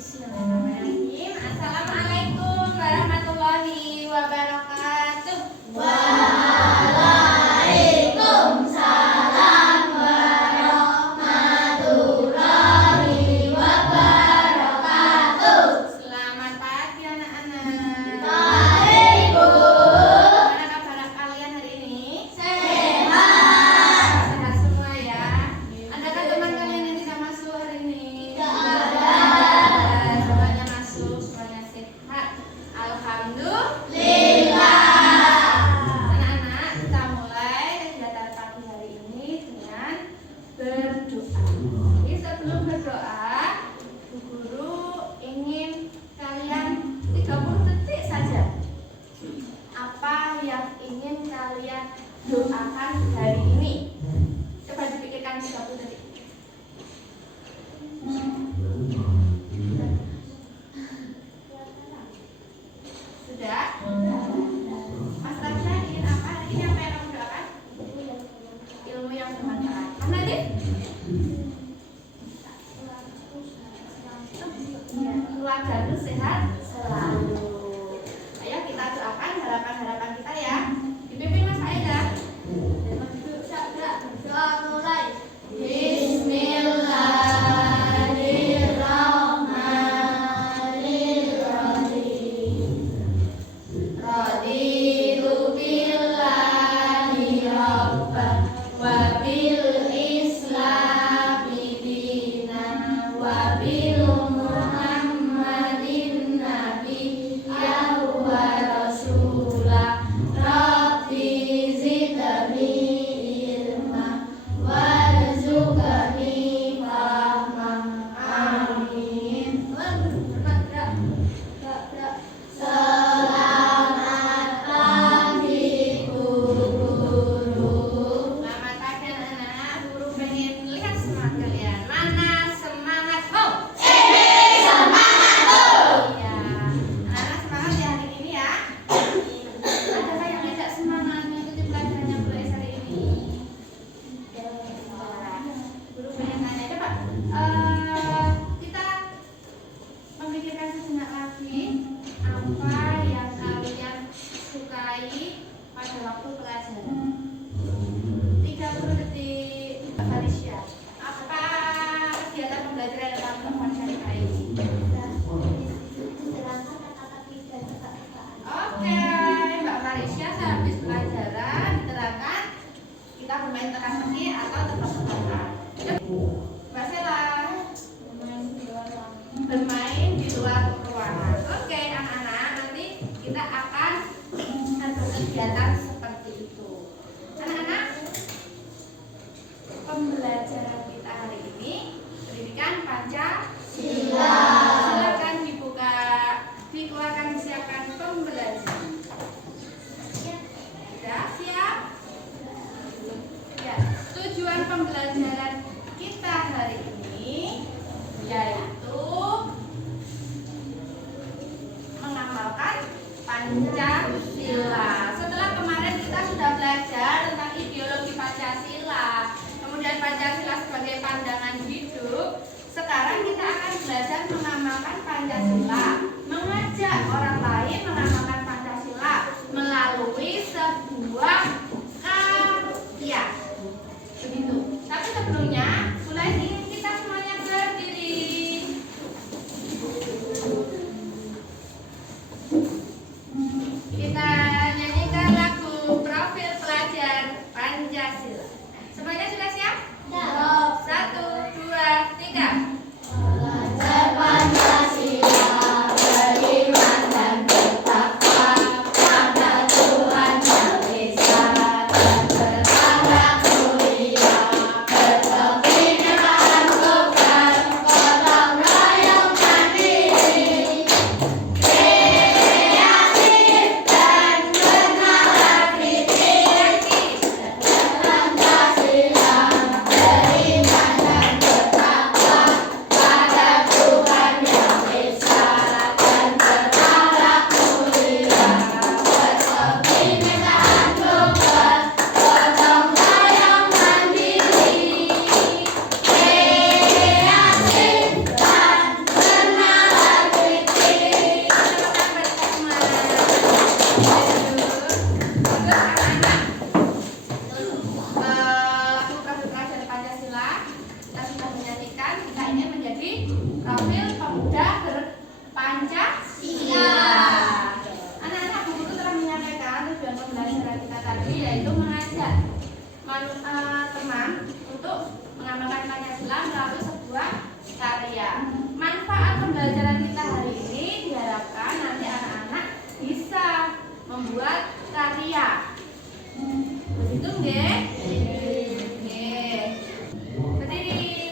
Bismillahirrahmanirrahim. Assalamualaikum warahmatullahi wabarakatuh. Waalaikumsalam warahmatullahi wabarakatuh. Selamat pagi anak-anak. Baik, Bu. Gimana kabar kalian hari ini? Sehat. Sehat semua ya. Adakah teman kalian yang tidak masuk hari ini? Tidak ada. Semuanya masuk, semuanya sehat. Alhamdulillah. Anak-anak, kita mulai kegiatan pagi hari ini dengan berdoa. Jadi sebelum berdoa, Bu Guru ingin kalian 30 detik saja. Apa yang ingin kalian doakan hari ini? Coba dipikirkan 30 detik. Sudah? Mas Raja ingin apa? Hari ini apa yang kamu doakan? Ilmu yang bermanfaat. Mas Nadif? Keluargamu sehat selalu. Ayo kita doakan harapan-harapan kita ya. Dipimpin Mas Aida. Doa mulai. Bismillahirrahmanirrahim. Raditu billahi rabban wa bil islami dinan wa bil muhammadin nabiyyan wa rasulah. Rabbi zidni ilma warzuqni fahma. Amin. Selamat pagi, Bu Guru. Selamat pagi anak-anak. Guru pengen lihat semangat kalian. Mana semangatmu? Semangat, Bu. Iya. Anak-anak semangat ya hari ini ya. Adakah yang tidak semangat mengikuti pelajaran yang mulai hari ini? Guru pengen tanya coba. Kita memikirkan sejenak lagi apa yang kalian sukai pada waktu pelajaran. 30 detik. Farisyah, apa kegiatan pembelajaran yang kamu lakukan hari ini? Oke, Mbak Marisha, sehabis pelajaran diterangkan kita bermain teka-teki atau tebak-tebakan. Mbak Sela, bermain di luar ruangan. Oke, anak-anak, nanti kita akan berkegiatan seperti itu. Anak-anak, pembelajaran kita hari ini pendidikan Pancasila. Silakan dibuka, dikeluarkan, disiapkan pembelajaran. Sudah siap? Ya, tujuan pembelajaran kita hari ini yaitu Profil Pemuda Berpancasila. Anak-anak, Bu Guru telah menyampaikan tujuan pembelajaran kita tadi, yaitu mengajak teman untuk mengamalkan Pancasila melalui sebuah karya. Manfaat pembelajaran kita hari ini diharapkan nanti anak-anak bisa membuat karya. Begitu nggih? Nggih. Berdiri.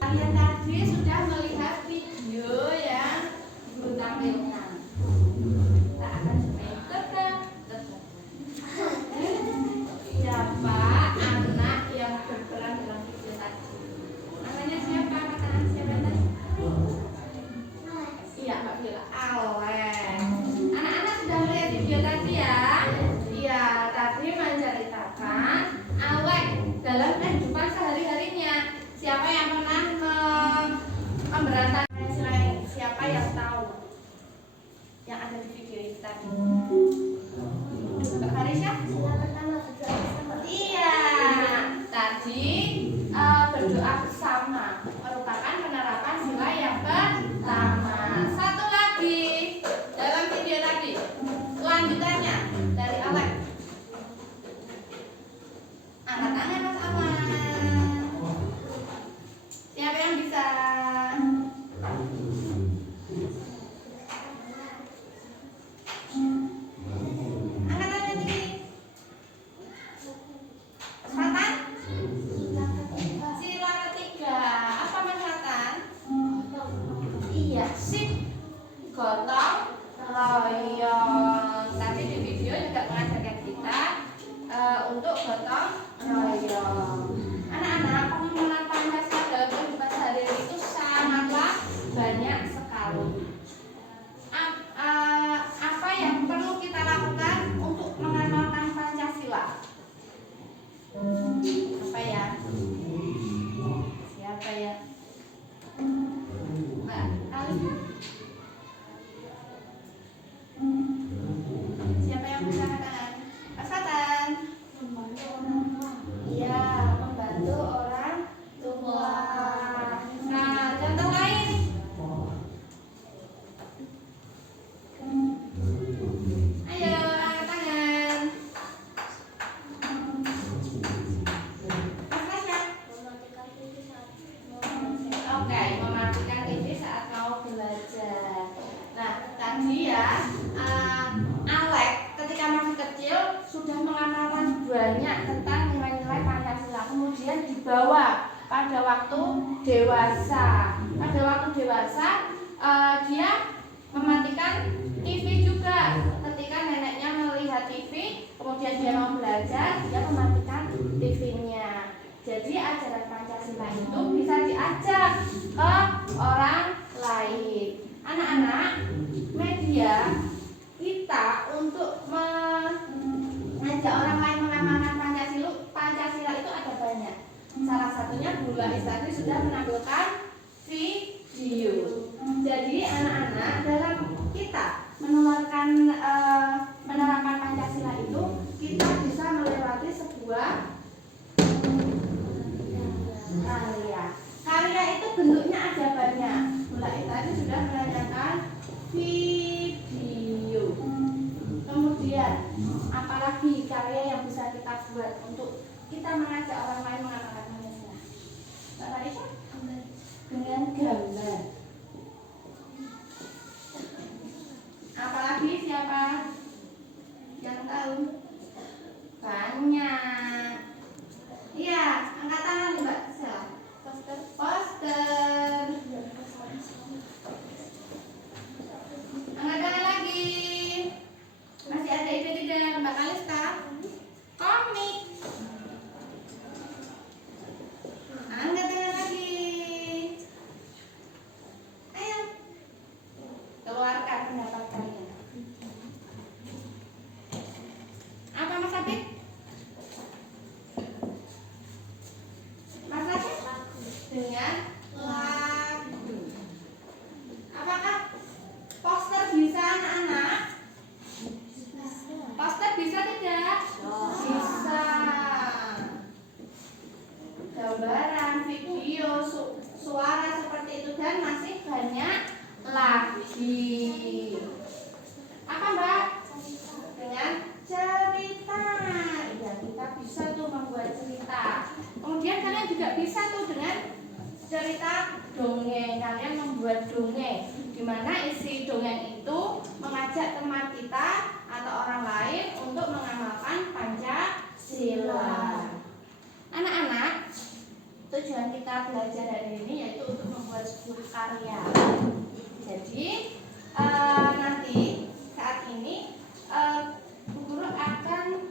Kalian tadi sudah melihat video yang Guru tampilkan. Kita akan tebak. Siapa anak yang berperan dalam video tadi? Namanya siapa? Makanan siapa tadi? Iya, Mbak Bila. Alen. Anak-anak sudah melihat video tadi ya? Iya, tadi menceritakan Alen dalam kehidupan sehari-harinya. Siapa yang pernah memberantas Pancasila? Siapa yang tahu yang ada di video ini tadi? Mbak Karisya? Iya, tadi berdoa bersama merupakan penerapan sila yang pertama. Satu lagi dalam video tadi, lanjutannya dari Alek. Angkat tangan Mas Aman. Siapa yang bisa? ya, Alek ketika masih kecil sudah mengamalkan banyak tentang nilai-nilai Pancasila. Kemudian dibawa pada waktu dewasa. Pada waktu dewasa dia mematikan TV juga. Ketika neneknya melihat TV, kemudian dia mau belajar, dia mematikan TV-nya. Jadi ajaran Pancasila itu bisa diajak ke orang lain. Anak-anak, media kita untuk mengajak orang lain mengamalkan Pancasila itu ada banyak. Salah satunya Bu Lais tadi sudah menampilkan video. Jadi anak-anak, dalam kita menerapkan Pancasila itu, kita bisa melewati sebuah karya. Karya itu bentuknya ada banyak. Bu Lais tadi sudah menanyakan video. Kemudian apalagi karya yang bisa kita buat untuk kita mengajak orang lain mengamalkan Pancasila? Mbak Raisa? Dengan gambar. Apalagi siapa yang tahu? Banyak. Iya, angkat tangan Mbak Sela. Poster. Angkat tangan lagi. Masih ada ide tidak Mbak Kalista? Komik. Angkat tangan lagi. Ayo. Keluarkan pendapat kalian. Apa Mas Abid? Mas Abid? Dengan lagu. Apakah poster bisa anak-anak? Poster bisa tidak? Bisa. Gambaran, video, suara seperti itu dan masih banyak lagi. Apa Mbak? Dengan cerita. Ya, kita bisa tuh membuat cerita. Kemudian kalian juga bisa tuh dengan cerita dongeng. Kalian membuat dongeng, di mana isi dongeng itu mengajak teman kita atau orang lain untuk mengamalkan Pancasila. Anak-anak, tujuan kita belajar hari ini yaitu untuk membuat sebuah karya. Jadi nanti saat ini Bu Guru akan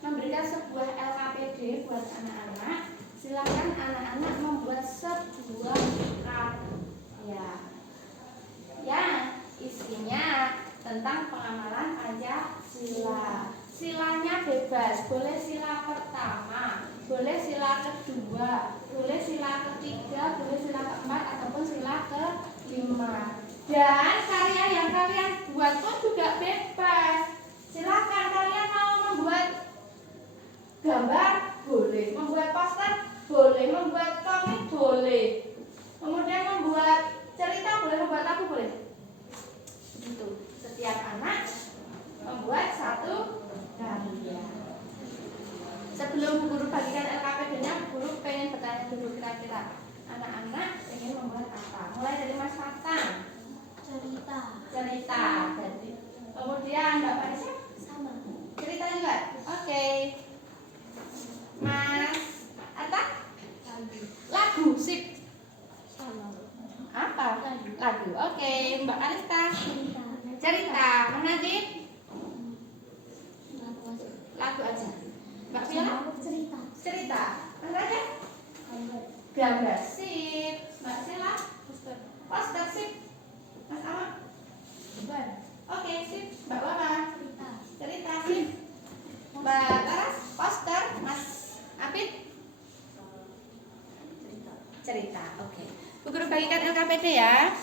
memberikan sebuah LKPD buat anak-anak. Silakan anak-anak membuat sebuah karya yang isinya tentang pengamalan Pancasila. Silanya bebas, boleh sila pertama, boleh sila kedua, boleh sila ketiga, boleh sila keempat, ataupun sila kelima. Dan karya yang kalian buat pun juga bebas. Silakan kalian mau membuat gambar, boleh. Membuat poster, boleh. Membuat komik, boleh. Kemudian membuat cerita, boleh. Membuat lagu, boleh. Itu setiap anak membuat satu karya. Sebelum Bu Guru bagikan LKPD-nya, Bu Guru pengen bertanya dulu kira-kira anak-anak ingin membuat apa? Mulai dari Mas Fatang. Cerita. Jadi, kemudian Mbak Farisa? Sama. Cerita juga? Oke. Mas Atta? Lagu. Sip. Sama. Apa? Lagu. Oke. Mbak Kalista? Cerita. Mas Najib? Lagu aja. Mbak Viola? Cerita. Mas Raja? Gambar. Sip. Mbak Sela? Poster. Sip. Mas Ama? Oke, sip. Mbak Wama? Cerita. Sip. Mbak Laras? Poster. Mas Apit? Cerita. Oke. Bu Guru bagikan LKPD ya.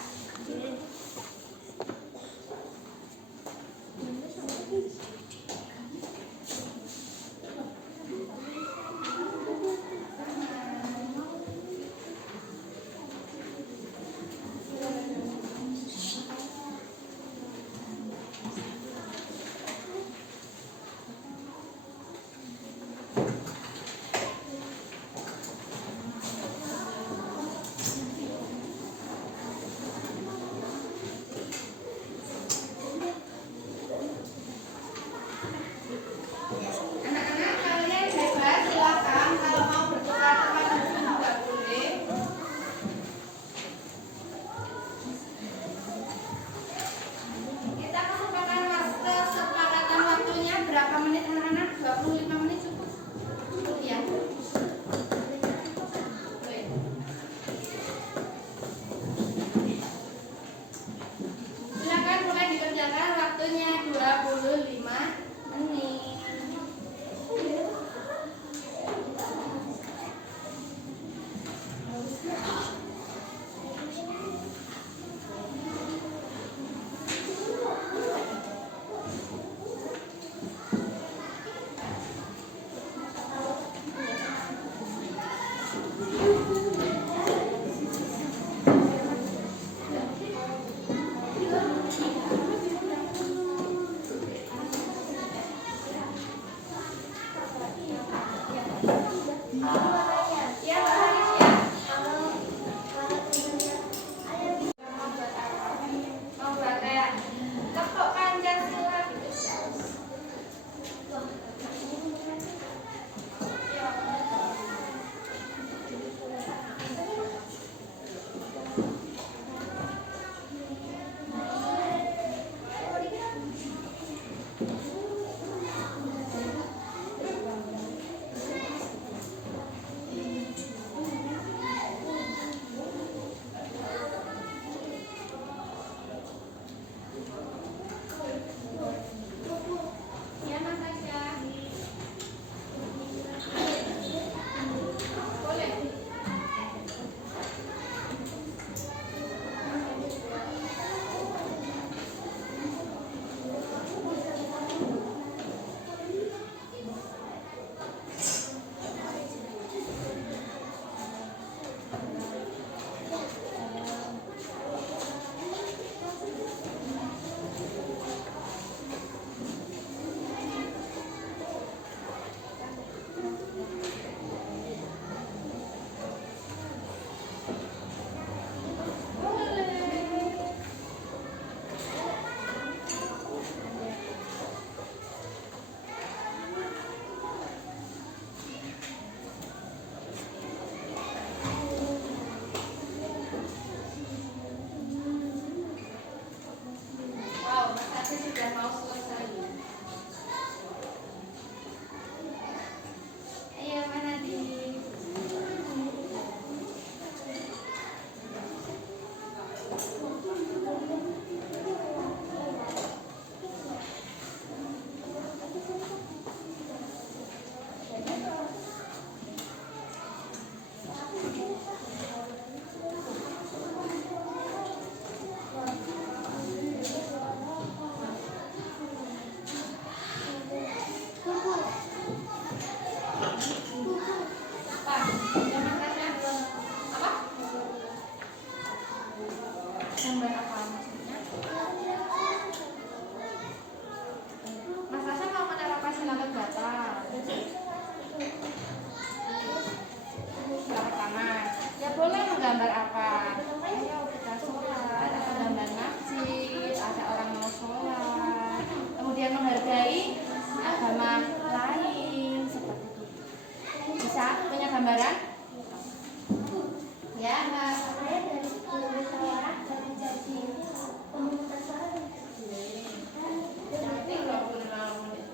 gambaran? Ya. Saya dari musyawarah dan jadi pemungutan suara. Nanti 25 menit.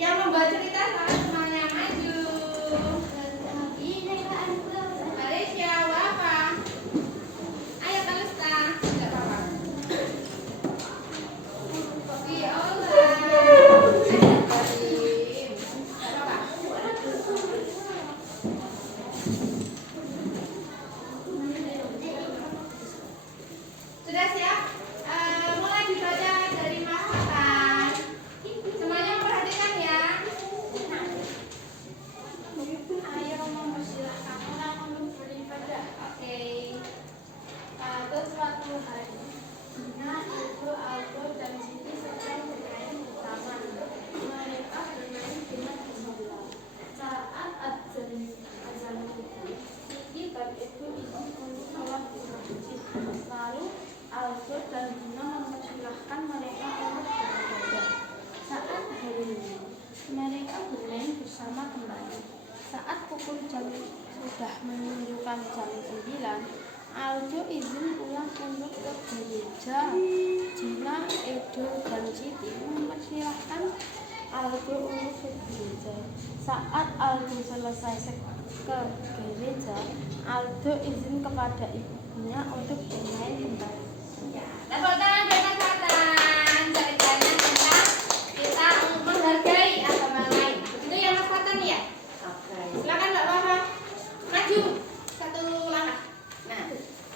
Yang membawa cerita salah semuanya maju. Malaysia, apa? Ayo Kalista, tidak apa-apa. Viola. Karim. Tidak apa-apa. Sudah siap? Mulai dibaca dari Mas Fatan. Semuanya memperhatikan ya. Ayo mempersilahkan orang untuk beribadah. Oke. Pada suatu hari, Dina, Ibu, Aldo, dan Siti sedang bermain bersama. Mereka bermain dengan gembira. Saat azan subuh, Siti dan Ibu izin untuk sholat di masjid. Lalu Aldo dan Dina mempersilahkan mereka untuk beribadah. Saat hari Minggu, mereka bermain bersama kembali. Saat pukul jam sudah menunjukkan jam 9, Aldo izin pulang untuk ke gereja. Dina, Edo, dan Siti mempersilahkan Aldo untuk ke gereja. Saat Aldo selesai ke gereja, Aldo izin kepada ibunya untuk bermain kembali. Tepuk tangan buat Mas Fatan. Ceritanya tentang kita menghargai agama lain. Begitu ya Mas Fatan ya? Oke. Silakan Mbak Wafa. Maju satu langkah. Nah,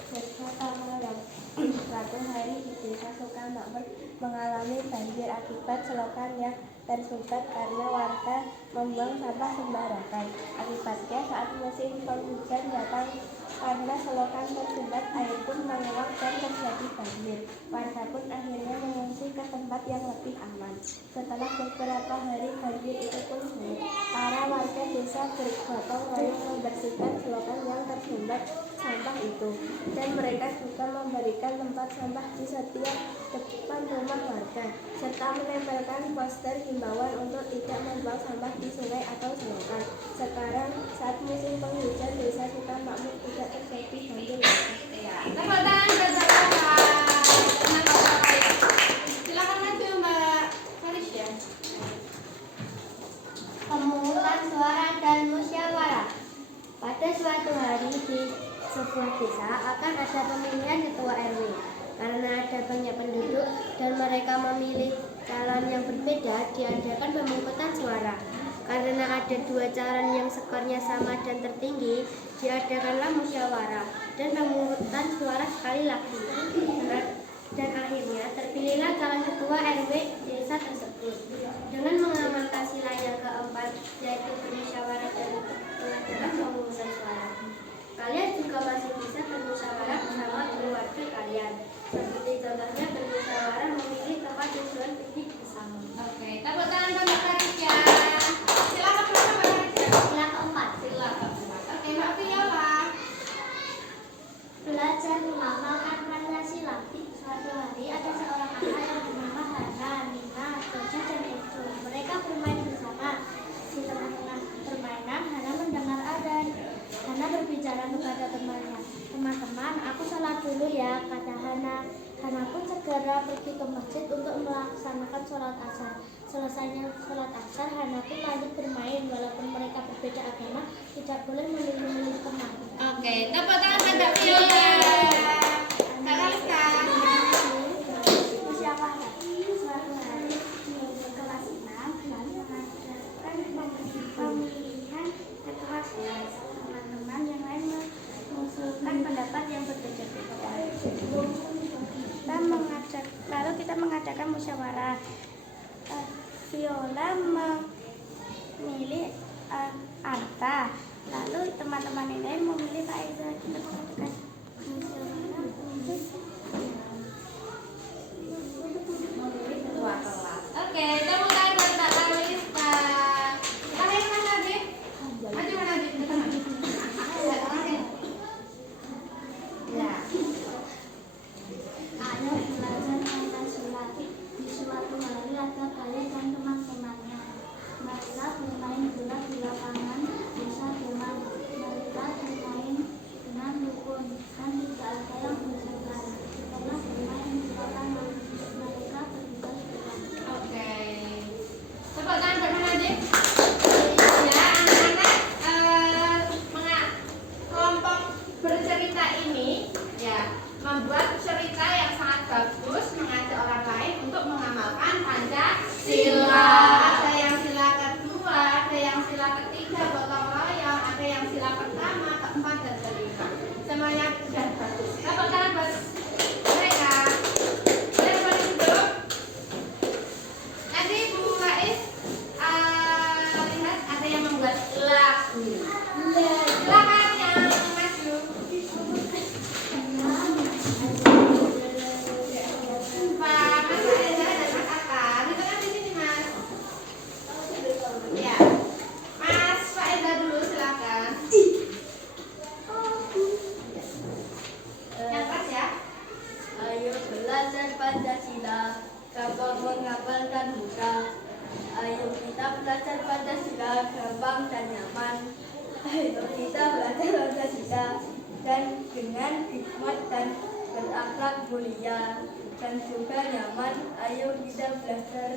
Beberapa malam, suatu hari di desa Sukamakmur mengalami banjir akibat selokan yang tersumbat karena warga membuang sampah sembarangan. Akibatnya saat musim penghujan datang karena selokan tersumbat, air pun menguap dan terjadi banjir. Warga pun akhirnya mengungsi ke tempat yang lebih aman. Setelah beberapa hari banjir itu pun surut, para warga desa bergotong royong membersihkan selokan yang tersumbat sampah itu, dan mereka juga memberikan tempat sampah di setiap depan rumah warga, serta menempelkan poster himbauan untuk tidak membuang sampah di sungai atau selokan. Sekarang saat musim penghujan, desa Sukamakmur tidak terjadi banjir. ya. Tepuk tangan buat Mbak Wafa. Senang Mbak Wafa ya. Silakan maju Mbak Malaysia. Pemungutan suara dan musyawarah. Pada suatu hari di sebuah desa akan ada pemilihan ketua RW. Karena ada banyak penduduk dan mereka memilih calon yang berbeda, diadakan pemungutan suara. Karena ada dua calon yang skornya sama dan tertinggi, diadakanlah musyawarah dan pemungutan suara sekali lagi. Dan akhirnya terpilihlah calon ketua RW desa tersebut. Dengan mengamalkan sila yang keempat, yaitu bermusyawarah dan mengadakan pemungutan suara. Kalian juga masih bisa bermusyawarah bersama keluarga kalian. Seperti contohnya bermusyawarah memilih tempat tujuan piknik bersama. Oke, tepuk tangan buat Mbak Malaysia. Silakan Mbak Malaysia. Sila keempat. Sila keempat. Oke, Mbak Viola. Belajar mengamalkan Pancasila. Suatu hari ada seorang anak yang bernama Hana, Nina, Toji, dan Edo. Mereka bermain bersama. Di tengah-tengah permainan, Hana mendengar adzan. Hana berbicara kepada temannya. Teman-teman, aku sholat dulu ya, kata Hana. Hana pun segera pergi ke masjid untuk melaksanakan sholat asar. Selesainya sholat asar, Hana pun lanjut bermain. Walaupun mereka berbeda agama, tidak boleh memilih-milih teman. Oke, tepuk tangan buat Mbak Viola. Mbak Kalista. Musyawarah. Suatu hari di kelas 6 dan mengadakan pemilihan ketua kelas. Teman-teman yang lain mengusulkan pendapat yang berbeda-beda. Lalu kita mengadakan musyawarah. Viola memilih Arta. Lalu teman-teman yang lain memilih Faiza. Kita mengadakan musyawarah untuk Ketua kelas. Oke, tepuk tangan buat Mbak Kalista. Silakan Mas Nadif. Maju Mas Nadif ke tengah. Ya, tengah sini. Ya. Ayo belajar Pancasila. Di suatu hari ada Kale dan teman-temannya. Mereka bermain bola di lapangan desa teman. Mereka bermain Ya, membuat cerita yang sangat bagus, mengajak orang lain untuk mengamalkan Pancasila. Ada yang sila kedua, ada yang sila ketiga, gotong royong, ada yang sila pertama, keempat, dan kelima. Semuanya sudah bagus. Tepuk tangan buat mereka. Boleh duduk. Nanti Bu Ais lihat ada yang membuat lagu. Silakan yang maju. Pak Mas Reza dan Mas Atta, di tengah di sini Mas. Ya, Mas Pak Eza dulu silakan. Yang keras ya. Ayo belajar Pancasila, gampang menghafalkan buka. Ayo kita belajar Pancasila, gampang dan nyaman. Ayo kita belajar Pancasila dan dengan hikmat dan berakhlak mulia dan juga nyaman. Ayo kita belajar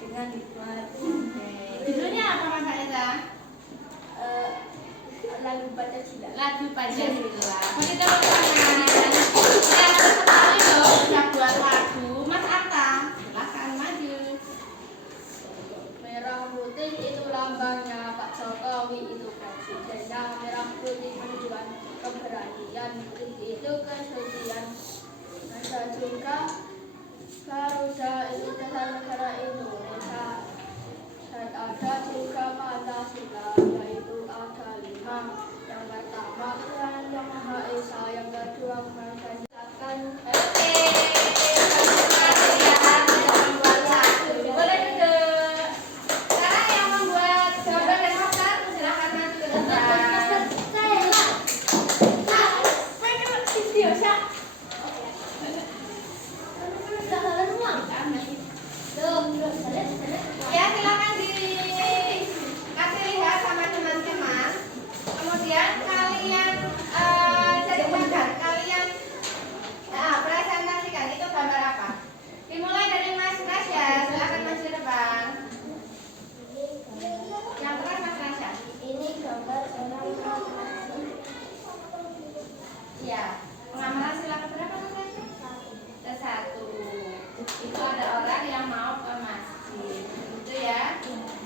dengan hikmat. Judulnya apa Mas Eza? Lagu Pancasila. Lagu Pancasila. Beri tepuk tangan. Saya sekali loh sudah buat lagu. Mas Atta, silakan maju. Merah putih itu lambangnya, Pak Jokowi itu presidennya. Merah putih menunjukkan keberanian, putih itu kesucian. Ada juga Garuda itu dasar negara Indonesia. Dan ada juga Pancasila, yaitu ada 5. Yang pertama Tuhan Yang Maha Esa, yang kedua Pancasila. Oke. Boleh duduk. Sekarang yang membuat gambar dan poster silakan maju ke depan. Ya, silakan dikasih lihat sama teman-teman. Kemudian kalian jadi gambar, kalian presentasikan itu gambar apa? Dimulai dari Mas Rasya, silakan maju ke depan. Yang terakhir Mas Rasya. Ini gambar orang Ya, pengamalan sila keberapa Mas Rasya? Ke-1. Itu ada orang yang mau ke masjid. Itu ya.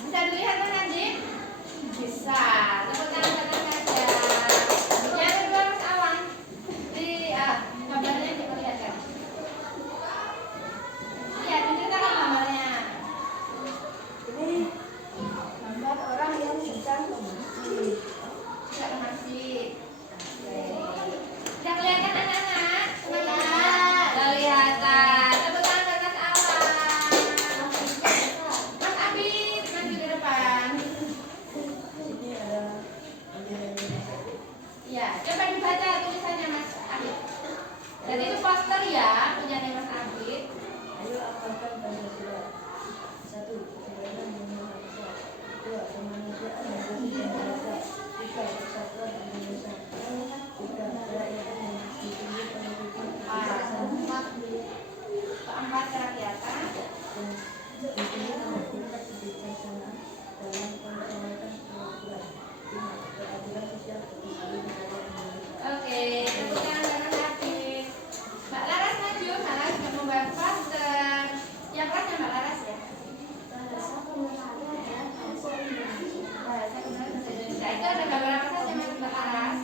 Bisa dilihat Mas Anjing? Bisa. Tepuk tangan buat Mas Rasya. Yang kedua Mas Awan. Gambarnya diperlihatkan. Iya, diceritakan gambarnya. ini gambar orang yang sedang ke masjid. Tidak ke masjid. Sudah kelihatan anak-anak? Semangat. Kelihatan. Tepuk tangan buat Mas Awan. Mas Abid, maju ke depan. Ini ada Iya, coba dibaca tulisannya Mas Abid. Jadi itu poster ya, punyanya Mas Abid. ayo amalkan Pancasila. 1. Ketuhanan yang Maha Esa. 2. Kemanusiaan yang bersih dan beradab. 3. Persatuan Indonesia. 4. Kerakyatan yang ditunjuk oleh Keempat kerakyatan. dan ditunjuk oleh tingkat kebijaksanaan dalam pengusahaan peraturan. 5. Keadilan sosial bagi seluruh rakyat Indonesia. Oke, tepuk tangan buat Mas Abid. Mbak Laras maju, Mbak Laras juga membuat poster. Yang kelasnya Mbak Laras ya. Bahasa pengetahuan dan bahasa Indonesia. Bahasa Indonesia. Itu ada gambar apa saja Mas Mbak Laras?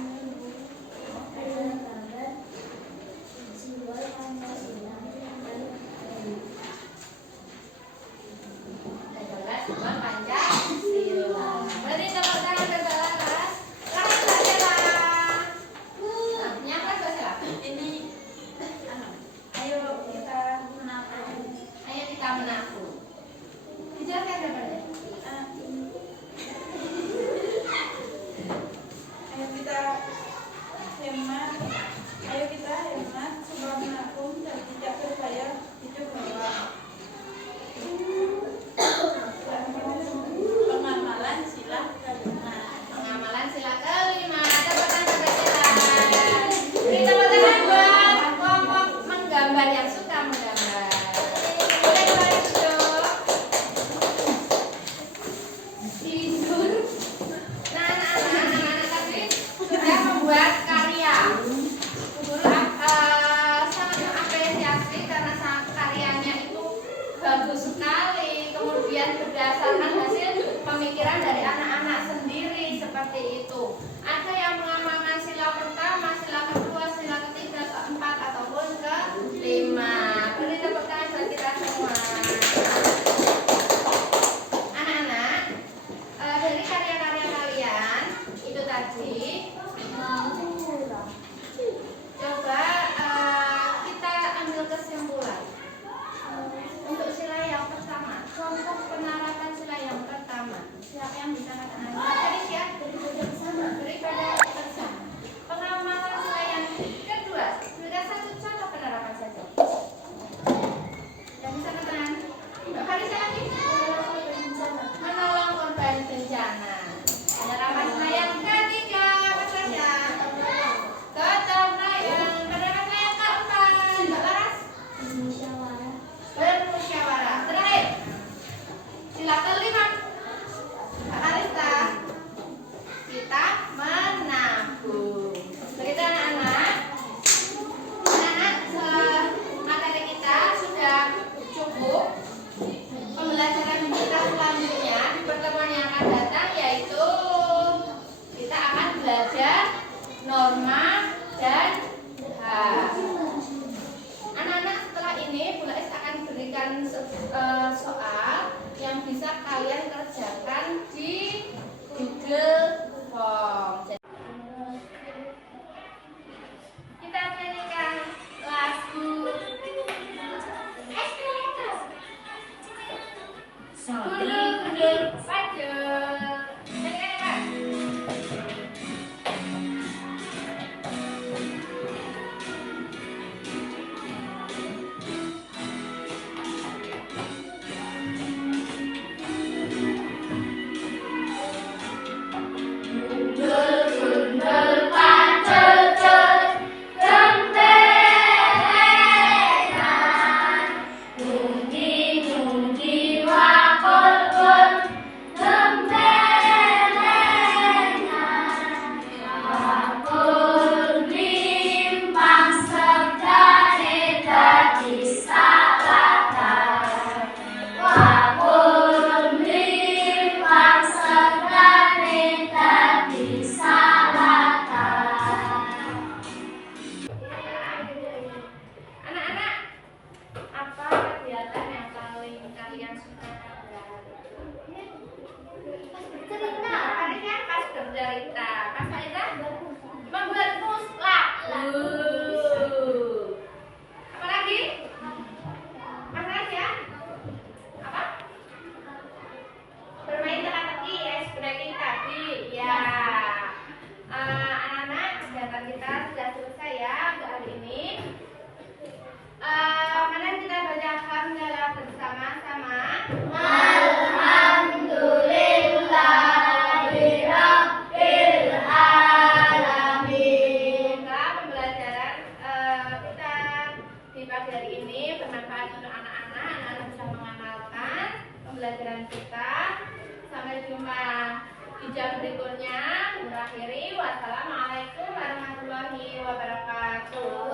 Di jam berikutnya, berakhiri. Wassalamualaikum warahmatullahi wabarakatuh.